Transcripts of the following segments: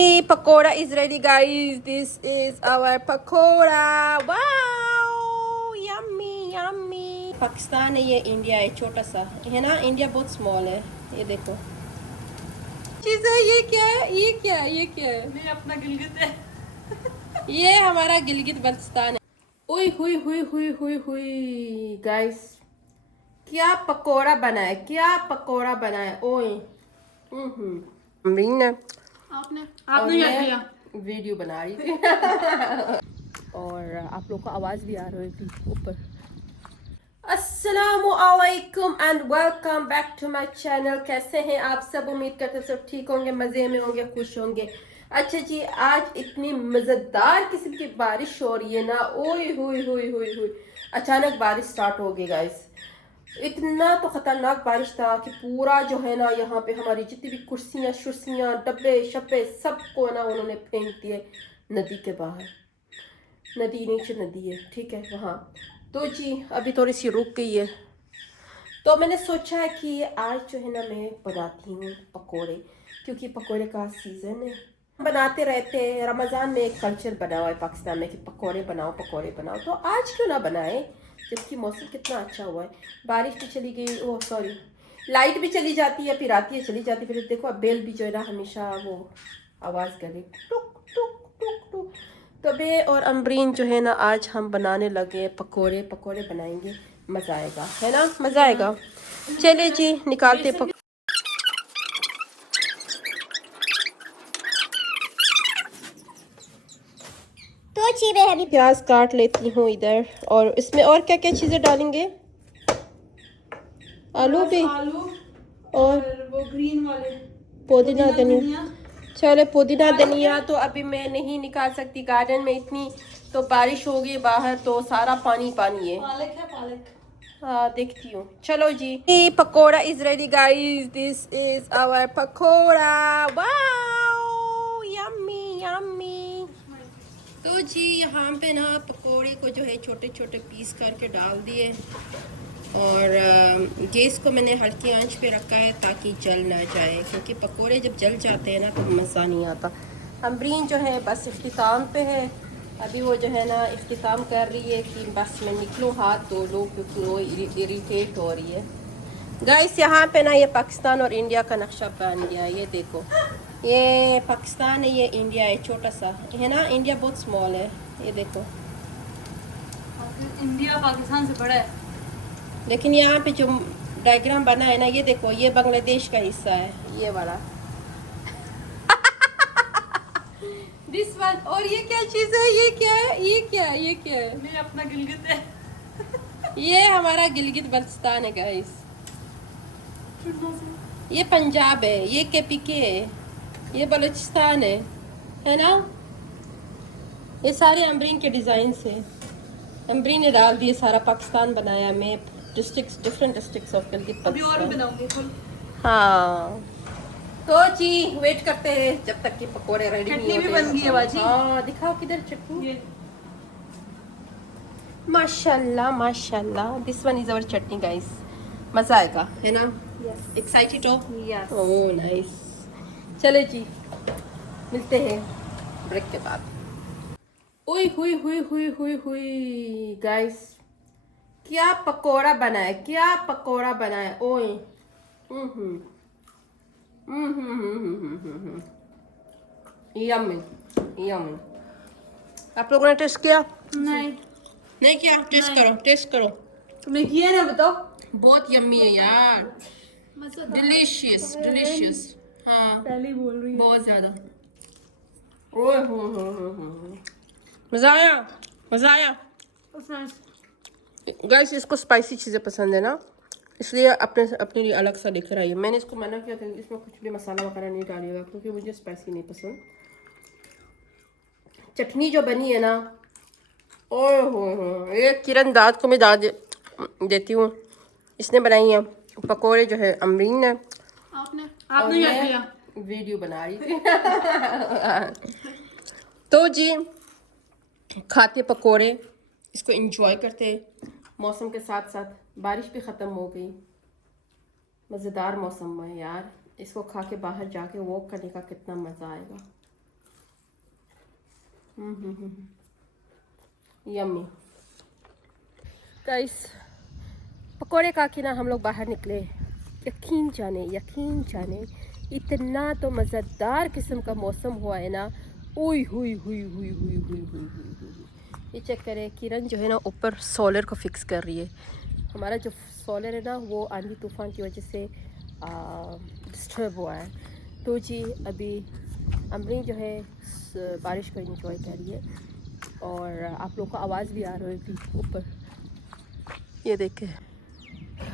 Pakoda is ready, guys. This is our pakoda. Wow, yummy, yummy. Pakistan है, ये India है, छोटा सा है ना। इंडिया बहुत स्मॉल है। ये देखो चीज़ है। ये क्या है? ये क्या है? ये क्या है? नहीं, अपना गिलगित है। ये हमारा गिलगित बल्तिस्तान है। ओए हुई हुई हुई हुई हुई गाइस, क्या पकोड़ा बनाए, क्या पकोड़ा बनाए। ओए अमरीन आपने और क्या किया? मैं वीडियो बना रही थी और आप लोग को आवाज़ भी आ रही थी ऊपर। अस्सलामु अलैकुम and welcome back to my channel. कैसे हैं आप सब? उम्मीद करते हैं सब ठीक होंगे, मज़े में होंगे, खुश होंगे। अच्छा जी, आज इतनी मज़ेदार किस्म की बारिश हो रही है ना। ओए हुई हुई हुई हुई, अचानक बारिश स्टार्ट हो गई गाइस। इतना तो ख़तरनाक बारिश था कि पूरा जो है ना, यहाँ पे हमारी जितनी भी कुर्सियाँ शुर्सियाँ डब्बे शब्बे सबको ना उन्होंने फेंक दिए नदी के बाहर। नदी नीचे नदी है, ठीक है वहाँ। तो जी अभी थोड़ी सी रुक गई है, तो मैंने सोचा है कि आज जो है ना मैं बनाती हूँ पकोड़े, क्योंकि पकोड़े का सीज़न है। बनाते रहते हैं, रमज़ान में एक कल्चर बना हुआ है पाकिस्तान में कि पकोड़े बनाओ पकोड़े बनाओ। तो आज क्यों ना बनाए, जबकि मौसम कितना अच्छा हुआ है। बारिश भी चली गई, ओह सॉरी, लाइट भी चली जाती है, फिर आती है चली जाती है। फिर देखो अब बेल भी जो है ना हमेशा वो आवाज़ करे टुक टुक टुक टुक। तो बे और अम्बरीन जो है ना, आज हम बनाने लगे पकोड़े। पकोड़े बनाएंगे, मज़ा आएगा, है ना, मज़ा आएगा। चलिए जी निकालते पक। तो चीज़ें हैं, प्याज काट लेती हूँ इधर। और इसमें और क्या क्या चीज़ें डालेंगे? आलू भी आलू और वो ग्रीन वाले पुदीना धनिया। चले पुदीना पालक धनिया है। तो अभी मैं नहीं निकाल सकती, गार्डन में इतनी तो बारिश हो गई बाहर, तो सारा पानी पानी है। पालक है, पालक। हाँ देखती हूँ। चलो जी, pakora is ready guys. This is our pakora. Wow yummy yummy. तो जी यहाँ पे ना पकोड़े को जो है छोटे छोटे पीस करके डाल दिए, और गैस को मैंने हल्की आंच पे रखा है ताकि जल ना जाए, क्योंकि पकोड़े जब जल जाते हैं ना तो मज़ा नहीं आता। अम्बरीन जो है बस इख्तिताम पे है, अभी वो जो है ना इख्तिताम कर रही है कि बस मैं निकलूँ हाथ धो लूँ, क्योंकि वो इरिटेट हो रही है। गाइस यहाँ पे ना ये पाकिस्तान और इंडिया का नक्शा बन गया। ये देखो, ये पाकिस्तान है, ये इंडिया है, छोटा सा है ना। इंडिया बहुत स्मॉल है। ये देखो, इंडिया पाकिस्तान से बड़ा है। लेकिन यहाँ पे जो डायग्राम बना है ना, ये देखो, ये बांग्लादेश का हिस्सा है, ये वाला दिस वन। और ये क्या चीज़ है? ये क्या है? ये क्या है? ये क्या है? नहीं, अपना गिलगित है। ये हमारा गिलगित बल्तिस्तान है गाइस। ये पंजाब है, ये केपीके है, ये बलूचिस्तान है ना। ये सारे अम्बरीन के डिज़ाइन से अम्बरीन ने डाल दिए, सारा पाकिस्तान बनाया। Map districts, different districts of Gilgit अभी और भी बल्तिस्तान। बनाऊंगी फुल। हाँ तो जी वेट करते हैं जब तक कि पकोड़े रेडी नहीं चटनी भी होते। बन गई है बाजी। हाँ दिखाओ किधर चटनी। ये माशाल्लाह माशाल्लाह, this one is our chutney guys. मज़ा आएगा, है ना। यस एक्साइटेड हो? यस। Oh nice. चले जी मिलते हैं ब्रेक के बाद। ओए हुई हुई हुई हुई हुई गाइस, क्या पकोड़ा बनाए, क्या पकोड़ा बनाए। ओए हम्म यम्मी यम्मी। आप लोगों ने टेस्ट किया? नहीं, नहीं किया? टेस्ट नहीं। करो, टेस्ट करो। तुमने किया ना, बताओ। बहुत यम्मी है यार, डिलीशियस डिलीशियस। हाँ पहले ही बोल रही है। बहुत ज़्यादा। ओए मज़ा आया, मज़ा आया। गाइस इसको स्पाइसी चीज़ें पसंद है ना, इसलिए अपने अपने लिए अलग सा लिख रहा है। मैंने इसको मना किया था इसमें कुछ भी मसाला वगैरह नहीं डालिएगा, क्योंकि मुझे स्पाइसी नहीं पसंद। चटनी जो बनी है ना, ओए हो, ये किरण दाद को मैं देती हूँ, इसने बनाई है। पकोड़े जो है अमरीन ने, आपने और क्या मैं किया? वीडियो बना रही थी तो जी खाते पकोड़े, इसको एंजॉय करते। मौसम के साथ साथ बारिश भी ख़त्म हो गई, मज़ेदार मौसम है यार। इसको खा के बाहर जाके वॉक करने का कितना मज़ा आएगा। यम्मी गाइस, पकोड़े खा के ना हम लोग बाहर निकले। यकीन जाने इतना तो मज़ेदार किस्म का मौसम हुआ है ना। हुई हुई हुई हुई हुई हुई हुई हुई हुई। ये चेक करें, किरण जो है ना ऊपर सोलर को फिक्स कर रही है। हमारा जो सोलर है ना वो आंधी तूफ़ान की वजह से डिस्टर्ब हुआ है। तो जी अभी अमरी जो है बारिश को एंजॉय कर रही है और आप लोगों को आवाज़ भी आ रही होगी ऊपर, ये देखें।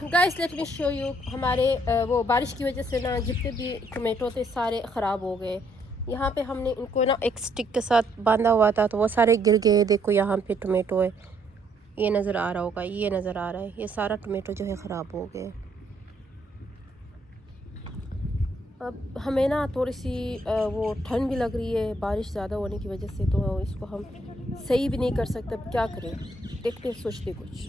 Guys let me show you, हमारे वो बारिश की वजह से ना जितने भी टोमेटो थे सारे ख़राब हो गए। यहाँ पे हमने इनको ना एक स्टिक के साथ बांधा हुआ था तो वो सारे गिर गए। देखो यहाँ पे टोमेटो है, ये नज़र आ रहा होगा, ये नज़र आ रहा है, ये सारा टोमेटो जो है ख़राब हो गए। अब हमें ना थोड़ी सी वो ठंड भी लग रही है बारिश ज़्यादा होने की वजह से, तो इसको हम सही भी नहीं कर सकते। अब क्या करें, देखते सोचते कुछ।